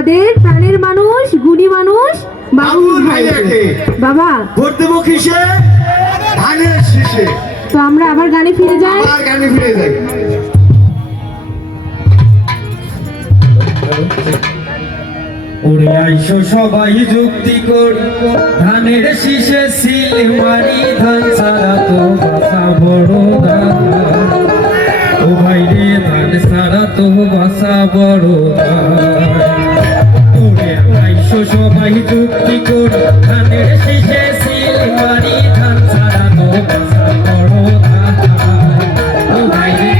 আমাদের প্রাণের মানুষ, গুণী মানুষ বাবুল ভাইকে। বাবা ভোট দেবো কিসে? ধানের শীষে। তো আমরা আবার গানে ফিরে যাই। ওরে আইসো সবাই যুক্তি করি, ধানের শীষে সিল মারি, ধান ছাড়া তো বাসা বড় দাম। ও ভাই রে, ধান ছাড়া তো বাসা বড় দাম। ওরে আইসো সবাই যুক্তি করি, ধানের শীষে সিল মারি, ধান ছাড়া তো বাসা বড় দাম। ও ভাই রে,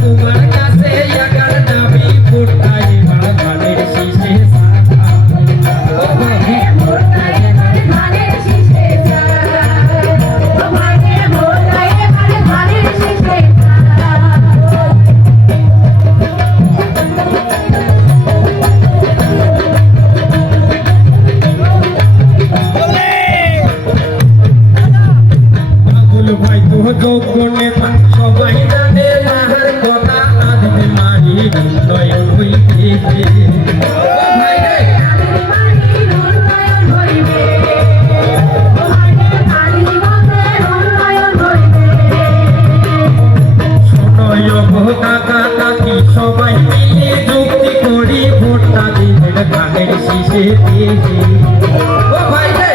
তোমার কাছে একার দাবি, ভোটটাই ধানের শীষে সাদা। ও ভাই ভোটটাই ধানের শীষে সাদা। ও ভাই ভোটটাই ধানের শীষে সাদা। বাবুল ভাই তো যোগ্য নেতা, সবাই জানে মাহার কথা, আদিতে মারি উন্নয়ন হইবে। ভাই রে, শোনো কাকা কাকি সবাই মিলে যুক্তি করি, ভোটটা দিবেন ধানের শীষে দিয়ে। ও ভাই রে,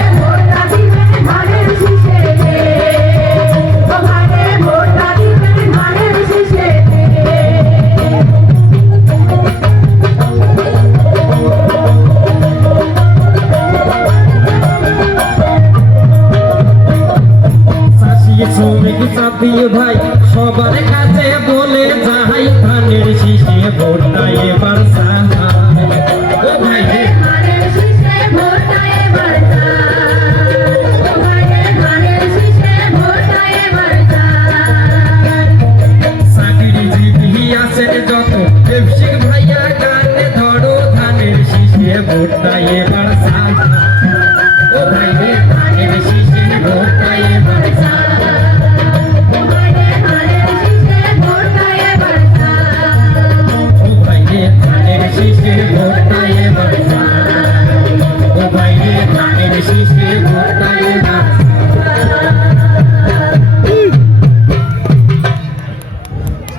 শ্রমিক সাথী ভাই সবার কাছে বলে যাই, ধানের শীষে ভোটটা এবার সাহায্য। ও ভাই রে, চাকরিজীবী আছেন যত ব্যবসায়িক ভাইয়া, গানে ধরো ধানের শীষে ভোটটা এবার সাহায্য। ও ভাই রে, ধানের শীষে ভোটটা এবার সাহায্য।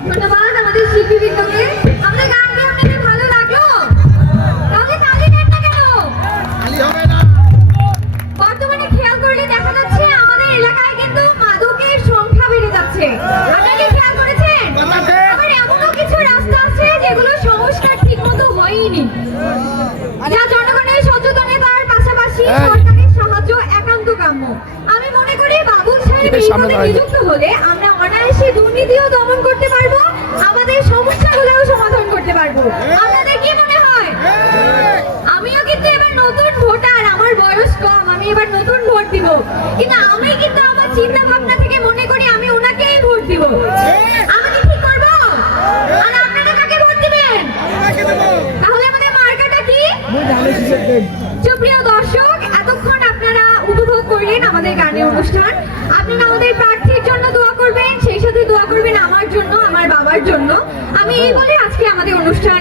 ধন্যবাদ আমাদের শিল্পীবৃন্দকে। আমাদের গান কি আপনাদের ভালো লাগলো? তাহলে তালি দেন না কেন? বর্তমানে খেয়াল করলে দেখা যাচ্ছে আমাদের এলাকায় কিন্তু মাদকের সংখ্যা বেড়ে যাচ্ছে। আপনারা কি খেয়াল করেছেন? আবার এমনও কিছু রাস্তা আছে যেগুলো সংস্কার ঠিকমতো হয়নি, যা জনগণের সচেতনতার পাশাপাশি সরকারের সাহায্য একান্ত কাম্য। আমি মনে করি বাবুল সাহেব এই পদে নিযুক্ত হলে আমরা অনায়াসে দুর্নীতিও দমন করতে পারবো, আমাদের সমস্যাগুলোও সমাধান করতে পারবো। আপনাদের কি মনে হয়? আমিও কিন্তু এবার নতুন ভোটার, আমার বয়স কম, আমি এবার নতুন ভোট দিব, কিন্তু আমি কিন্তু আমার চিন্তা ভাবনা থেকে মনে করি আমি ওনাকেই ভোট দিব। আমি কি ঠিক করবো? আর আপনারা কাকে ভোট দিবেন? তাহলে আমাদের মার্কাটা কি? সুপ্রিয় দর্শক, এতক্ষণ আপনারা উপভোগ করলেন আমাদের গানের অনুষ্ঠান। আপনারা আমাদের প্রার্থীর জন্য দোয়া করবেন, সেই সাথে দোয়া করবেন আমার জন্য, আমার বাবার জন্য। আমি এই বলে আজকে আমাদের অনুষ্ঠান